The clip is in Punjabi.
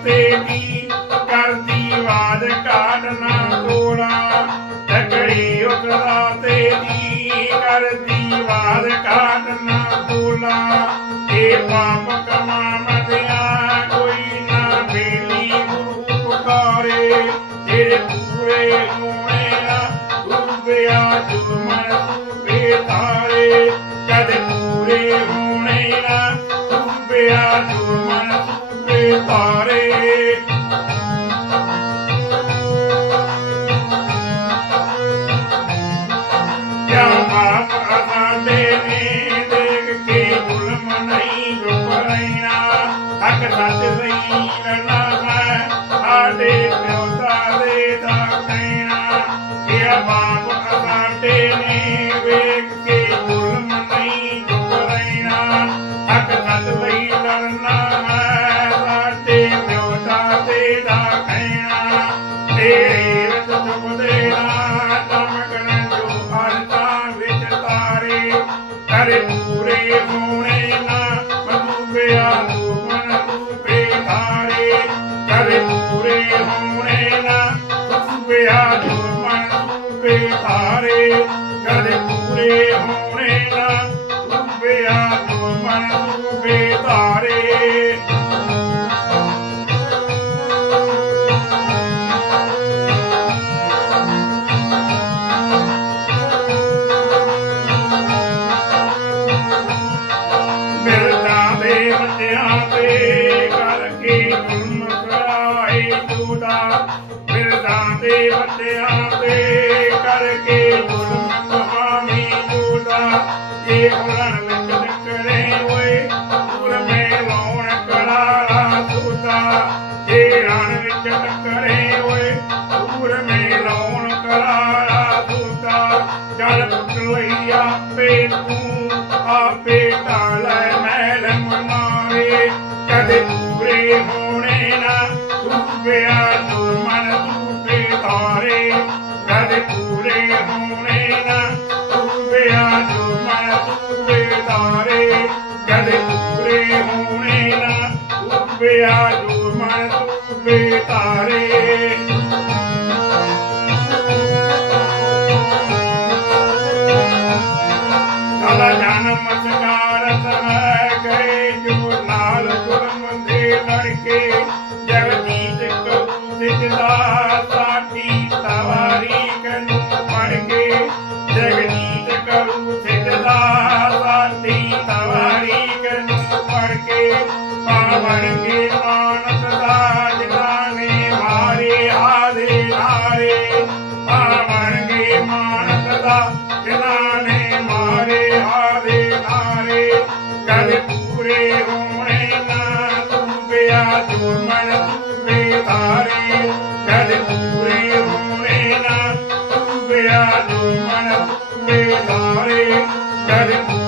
ਰਸਤੇ ਦੀ ਕਰਦੀ ਵਾਜ ਕਾਢਣਾ ਕੋੜਾ ਟਕੜੀ ਉਤਰਾ ਤੇ ਦੀ ਕਰਦੀ ਵਾਜ ਕਾਢਣਾ ਕੋਲਾ ਇਹ ਪਾਪ ਕਮਾਣ ਦਿਆ ਕੋਈ ਨਾ ਬੇਲੀ ਗੁਰੂ ਪੁਕਾਰੇ ਤੇਰੇ ਪੂਰੇ ਹੋਣੇ ਨਾ ਡੁੱਬਿਆ ਜੁਮਨ ਤੂੰ ਤਾਰੇ। ਜਦ ਪੂਰੇ ਹੋਣੇ ਨਾ ਡੁੱਬਿਆ ਜੁਮਨ ਤੂੰ ਤਾਰੇ। I'm ਕਰਾਏ ਜੂਦਾ ਦੇ ਬੱਚਿਆਂ ਤੇ ਕਰਕੇ ਜ਼ੁਲਮ ਕਹਾਣੀ ਜੂਦਾ ਇਹ ਉਲਣ ਵਿੱਚ ਨਿਕਲੇ ਓਏ ਪੂਰ ਮੇ ਲਾਉਣ ਕਰਾਰਾ ਸੂਦਾ ਇਹ ਰਣ ਵਿੱਚ ਟੱਕਰੇ ਓਏ ਪੂਰ ਮੇ ਲਾਉਣ ਕਰਾਰਾ ਸੂਦਾ ਚੱਲ ਪੁੱਤ ਲਈ ਤੂੰ ਮਨ ਤਾਰੇ। ਕਾਲਾ ਜਨਮ ਸਕਾਰਤ ਹੈ ਗਏ ਜੋ ਨਾਲ ਗੁਰਮ ਦੇ ਲੜਕੇ ਜਗਜੀਤ ਕਬੂ ਸਿਜਦਾ ਸਾਡੀ ਤਵਾਰੀ ਕਨੂੰ ਪੜ ਕੇ। ਜਗਜੀਤ ਕਬੂ ਸਿਜਦਾ ਸਾਡੀ ਤਵਾਰੀ ਕਨੂੰ ਪੜ ਕੇ। ਪਾਵਨ ਕੇ ਮਾਨਸ ਮਨ ਡੁੱਬੇ ਤਾਰੇ ਕਦੇ ਪੂਰੇ ਹੋਣੇ ਨਾ। ਡੁੱਬਿਆ ਜੋ ਮਨ ਡੁੱਬੇ ਤਾਰੇ